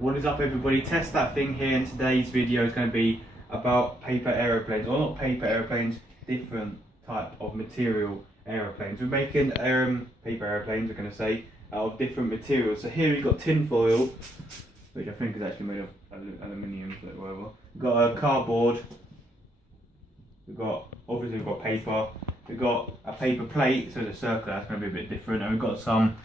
What is up, everybody? Test That Thing here, and today's video is going to be about paper aeroplanes, or not paper aeroplanes, different type of material aeroplanes. We're making paper aeroplanes, we're going to say, out of different materials. So here we've got tin foil, which I think is actually made of aluminium, but whatever. We've got a cardboard. We've got paper. We've got a paper plate, so it's a circle. That's going to be a bit different, and we've got some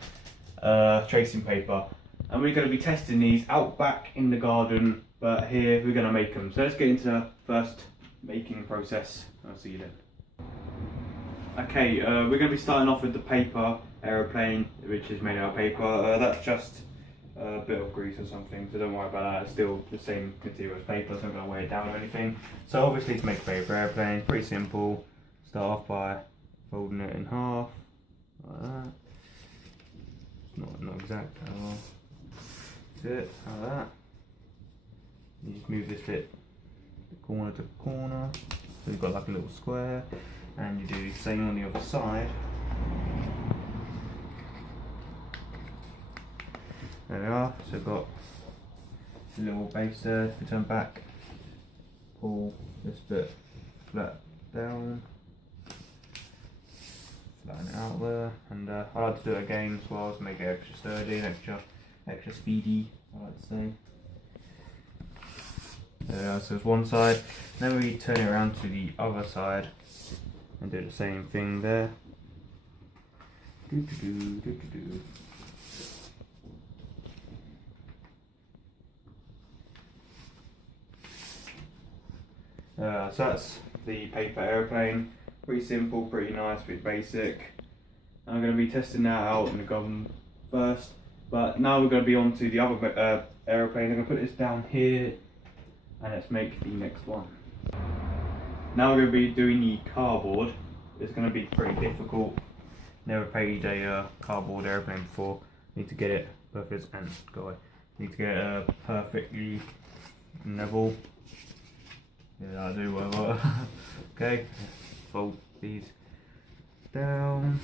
tracing paper. And we're going to be testing these out back in the garden, but here we're going to make them. So let's get into the first making process. I'll see you then. Okay, we're going to be starting off with the paper aeroplane, which is made out of paper. That's just a bit of grease or something, so don't worry about that. It's still the same material as paper, so I'm not going to weigh it down or anything. So obviously, to make a paper aeroplane, pretty simple. Start off by folding it in half, like that. It's not exact at all. It like that. You just move this bit corner to corner, so you've got like a little square, and you do the same on the other side. There we are. So we've got a little base there. If we turn back, pull this bit flat down, flatten it out there, and I like to do it again as well to make it extra sturdy and extra speedy, I like to say. There we are, so it's one side. Then we turn it around to the other side and do the same thing there. So that's the paper aeroplane. Pretty simple, pretty nice, pretty basic. I'm going to be testing that out in the garden first. But now we're going to be on to the other aeroplane. I'm going to put this down here, and let's make the next one. Now we're going to be doing the cardboard. It's going to be pretty difficult. Never paid a cardboard aeroplane before. Need to get it perfect and go away. Need to get it perfectly level. Yeah, I do whatever. Okay, fold these down.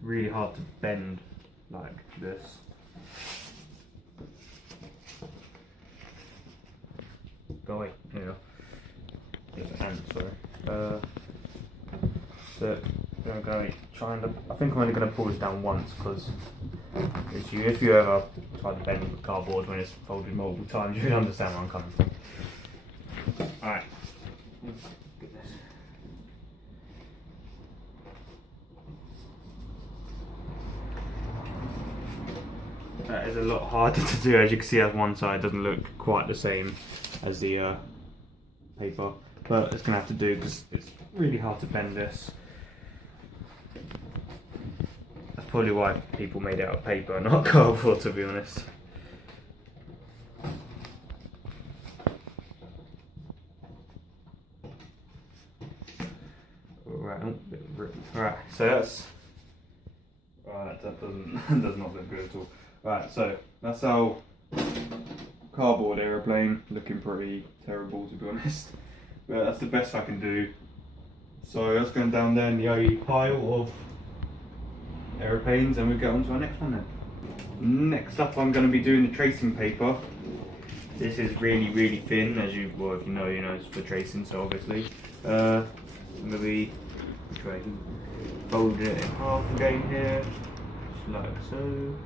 Really hard to bend like this. Go away, there you go. There's an ant, sorry. So I'm going to try and, I think I'm only going to pull this down once, because if you ever try to bend cardboard when it's folded multiple times, you can understand where I'm coming from. Alright. Goodness. That is a lot harder to do. As you can see, as one side doesn't look quite the same as the paper, but it's going to have to do because it's really hard to bend this. That's probably why people made it out of paper, not cardboard, to be honest. Right, so that's right. That does not look good at all. Right, so that's our cardboard aeroplane, looking pretty terrible, to be honest. But that's the best I can do. So that's going down there in the pile of aeroplanes, and we'll get on to our next one then. Next up, I'm going to be doing the tracing paper. This is really thin, as you know, it's for tracing, so obviously. I'm going to be folding it in half again here, just like so.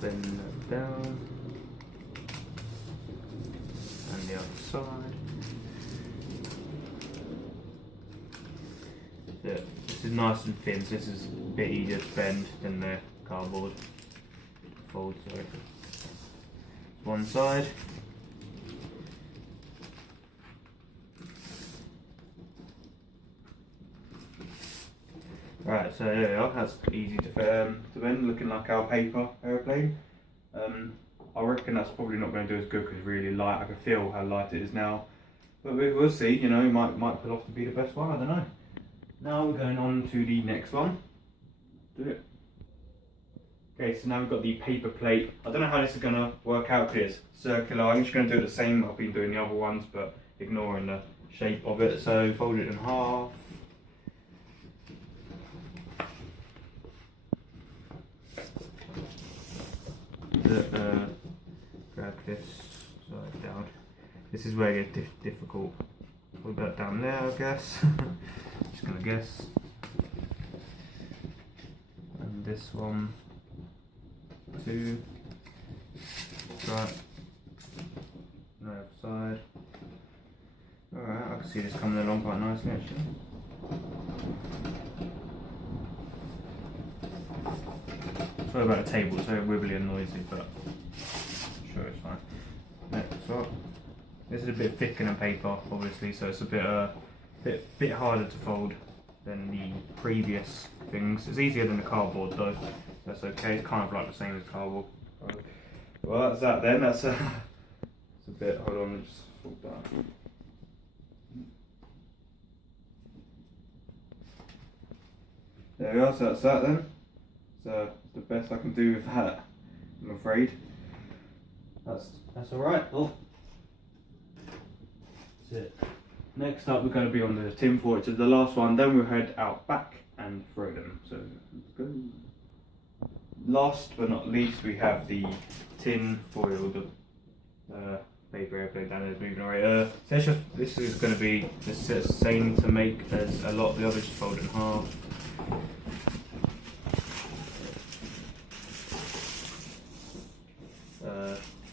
Bend that down, and the other side. So this is nice and thin, so this is a bit easier to bend than the cardboard. Fold, sorry. One side. Right, so there we are. That's easy to bend, looking like our paper aeroplane. I reckon that's probably not going to do as good because it's really light. I can feel how light it is now, but we'll see. You know, it might pull off to be the best one. I don't know. Now we're going on to the next one. Do it. Okay, so now we've got the paper plate. I don't know how this is going to work out because it's circular. I'm just going to do the same I've been doing the other ones, but ignoring the shape of it. So fold it in half. grab this side down. This is where it gets difficult. Put that down there, I guess. Just gonna guess. And this one, 2, right, no other side. Alright, I can see this coming along quite nicely actually. Sorry about the table, it's very wibbly and noisy, but I'm sure it's fine. Next up, this is a bit thicker than paper, obviously, so it's a bit harder to fold than the previous things. It's easier than the cardboard though, so that's okay. It's kind of like the same as cardboard. Well, that's that then. That's it's a bit. Hold on, let me just fold that. There we are. So that's that then. So it's the best I can do with that, I'm afraid. That's all right. Oh, that's it. Next up, we're going to be on the tin foil, which is the last one. Then we'll head out back and throw them. So let's go. Last but not least, we have the tin foil, the paper airplane down there moving away. So this is going to be the same to make as a lot of the others, just fold in half.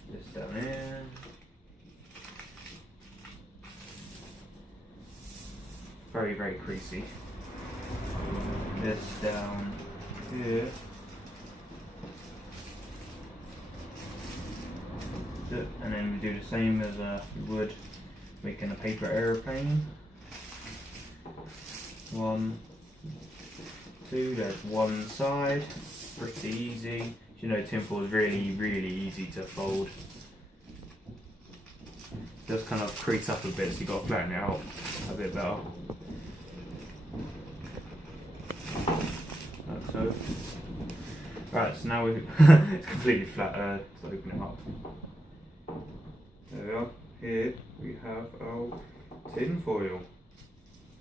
This down here. Very, very creasy. This down here. And then we do the same as we would making a paper aeroplane. 1, 2, there's one side. Pretty easy. You know, tin foil is really, really easy to fold. Just kind of crease up a bit, so you've got to flatten it out a bit better. Like so. Right, so now it's completely flat, let's open it up. There we are. Here we have our tin foil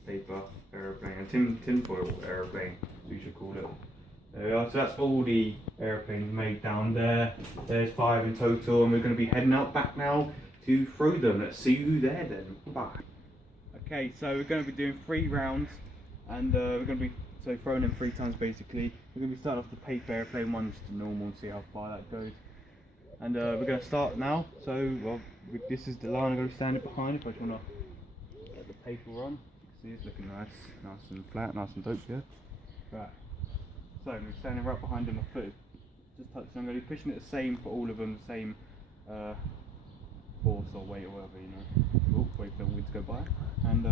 paper aeroplane, a tin foil aeroplane, as we should call it. There we are, so that's all the aeroplanes made down there. There's 5 in total, and we're going to be heading out back now to throw them. Let's see you there then. Bye. Okay, so we're going to be doing 3 rounds, and we're going to be throwing them 3 times basically. We're going to be starting off the paper airplane one, just normal, and see how far that goes. And we're going to start now. So, well, this is the line I'm going to be standing behind. If I just want to get the paper on, you can see it's looking nice and flat, nice and dope here. Right. So I'm standing right behind him, my foot just touching. I'm going to be pushing it the same for all of them, the same force or weight or whatever, you know. Oh, wait for the wind to go by. And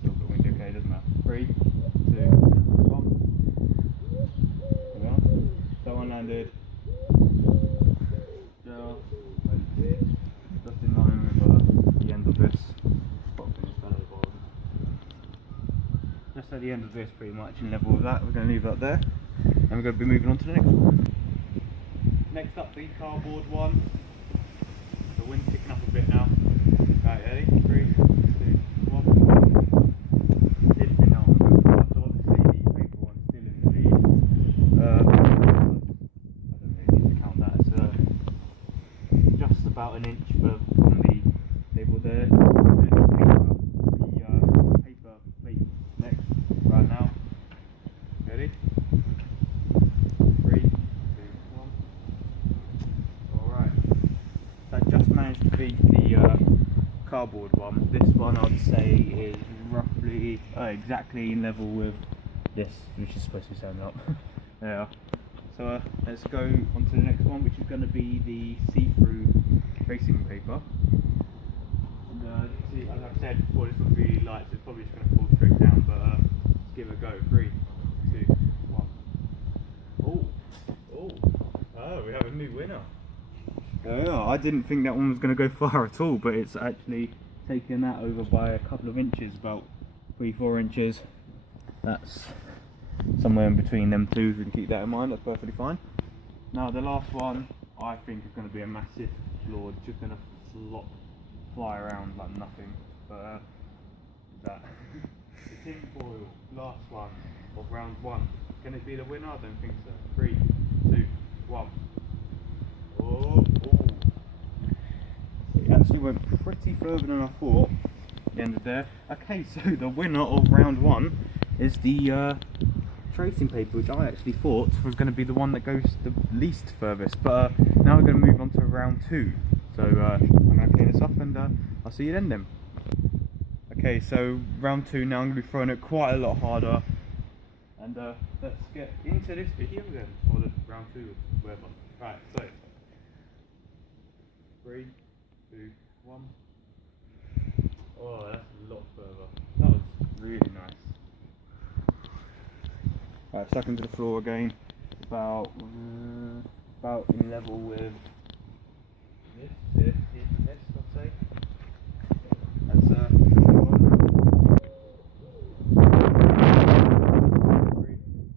still got wind, okay, doesn't matter. 3, 2, 1. There we are. That one landed. Just in line with the end of this. Just at the end of this, pretty much in level with that. We're going to leave that there, and we're going to be moving on to the next one. Next up, the cardboard one. The wind's picking up a bit now. Right, ready? 3, 2, 1. Did spin out on the card, so obviously the paper one's still in the lead. I don't really need to count that. It's just about an inch from the table there. Ready? 3, 2, 1. Alright. So I just managed to beat the cardboard one. This one I'd say is roughly exactly in level with this, which is supposed to be standing up. There. So let's go on to the next one, which is going to be the see-through tracing paper. And see, as I said before, this will be light, so it's probably just going to fall straight down, but let's give it a go. 3, 2, 1. Oh, we have a new winner. Yeah, I didn't think that one was going to go far at all, but it's actually taken that over by a couple of inches, about 3-4 inches. That's somewhere in between them two, if we can keep that in mind. That's perfectly fine. Now the last one I think is going to be a massive flaw, just going to fly around like nothing, but that the tin foil last one of round 1, can it be the winner? I don't think so. 3, 2, 1. Oh, oh. It actually went pretty further than I thought. The end of there. Okay, so the winner of round 1 is the tracing paper, which I actually thought was going to be the one that goes the least furthest. But now we're going to move on to round 2. So I'm going to clean this up and I'll see you then. Okay, so round 2 now. I'm going to be throwing it quite a lot harder. And let's get into this video then, or the round 2, whatever. Right, so 3, 2, 1. Oh, that's a lot further. That was really nice. Right, stuck into the floor again. About in level with this, I'd say. That's 3,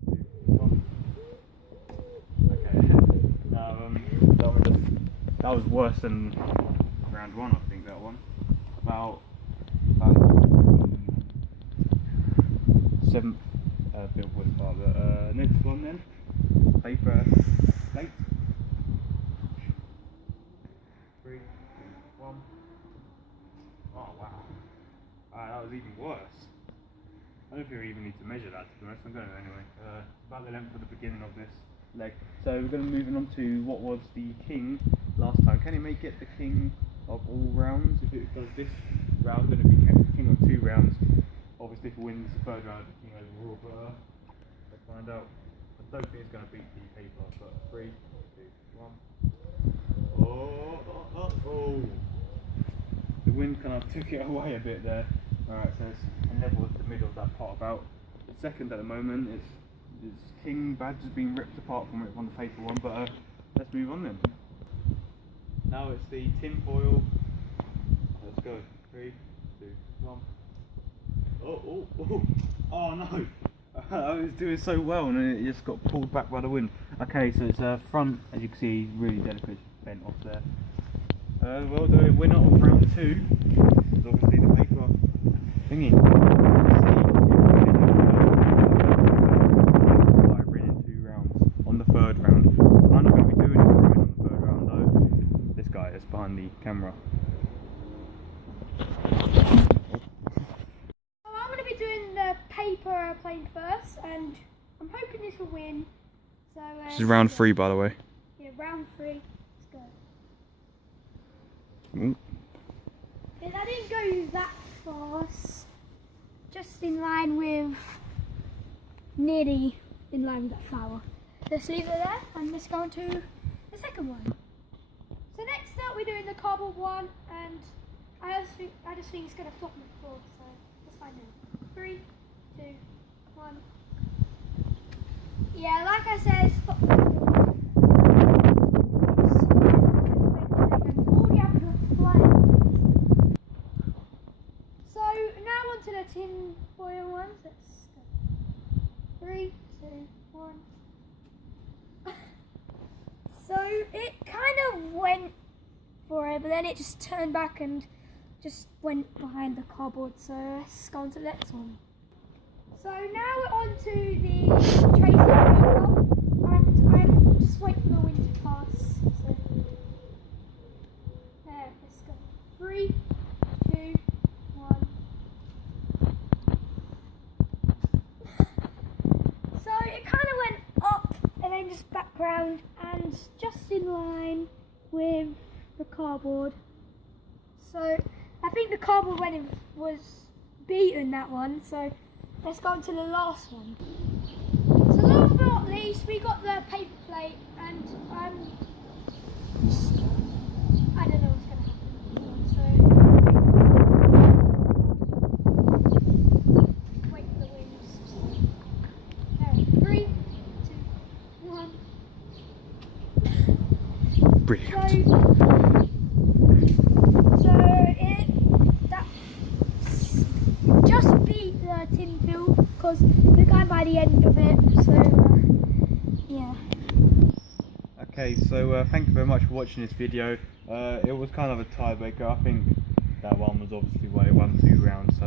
2, 1. Okay. That was worse than round 1, I think. That one. About 7th billboard part. But next one then. Paper plate. 3, 2, 1. Oh wow. That was even worse. I don't think we even need to measure that, to be honest. I'm going to anyway. About the length of the beginning of this leg. So we're going to be moving on to what was the king last time. Can you make it the king of all rounds? If it does this round, then it'll be king of 2 rounds. Obviously, if it wins the 3rd round, it'll be king overall. But let's find out. I don't think it's going to beat the paper. But 3, 2, 1. Oh! The wind kind of took it away a bit there. Alright, so it's in level with the middle of that part about. The 2nd at the moment is king badge has been ripped apart from it on the paper one, but let's move on then. Now it's the tin foil. Let's go. 3, 2, 1. Oh no! I was doing so well and then it just got pulled back by the wind. Okay, so it's front, as you can see, really delicate, bent off there. Well, the winner of round 2 is obviously the paper thingy. Let's see if I win in 2 rounds on the 3rd round. I'm not going to be doing it throwing on the 3rd round though. This guy is behind the camera. Well, I'm going to be doing the paper airplane first, and I'm hoping this will win. So This is round 3, by the way. Yeah, round 3. Let's go. Ooh. Yeah, that didn't go that fast. Just in line with, nearly in line with that flower. Let's leave it there and let's go on to the 2nd one. So next up we're doing the cardboard one, and I just think it's going to flop on the floor, so let's find out. 3, 2, 1. Yeah, like I said, it's flop on the floor. So now onto the tin foil ones. Let's go. 3, 2, 1. So it kind of went for it, but then it just turned back and just went behind the cardboard. So let's go on to the next one. So now we're on to the tracing paper, and I'm just waiting for the wind to pass. So there, let's go. 3, 2, 1. So it kind of went up and then just back round and just in line with the cardboard. So I think the cardboard was beaten, that one. So let's go on to the last one. So last but not least, we got the paper plate, and I don't know what's going to happen. So wait for the wings. There, 3, 2, 1. Brilliant. So that just beat the tin field because the guy by the end of it. So yeah. Okay, so thank you very much for watching this video. It was kind of a tiebreaker. I think that one was obviously why it won 2 rounds. So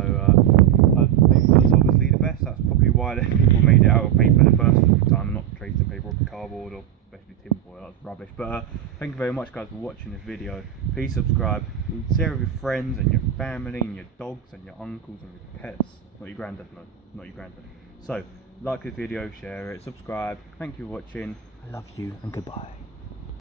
paper was obviously the best. That's probably why people made it out of paper the first time, not tracing paper or cardboard or especially tin foil. that was rubbish. But thank you very much, guys, for watching this video. Please subscribe, share with your friends and your family and your dogs and your uncles and your pets. Not your granddad, no, not your granddad. So, like this video, share it, subscribe. Thank you for watching. I love you and goodbye.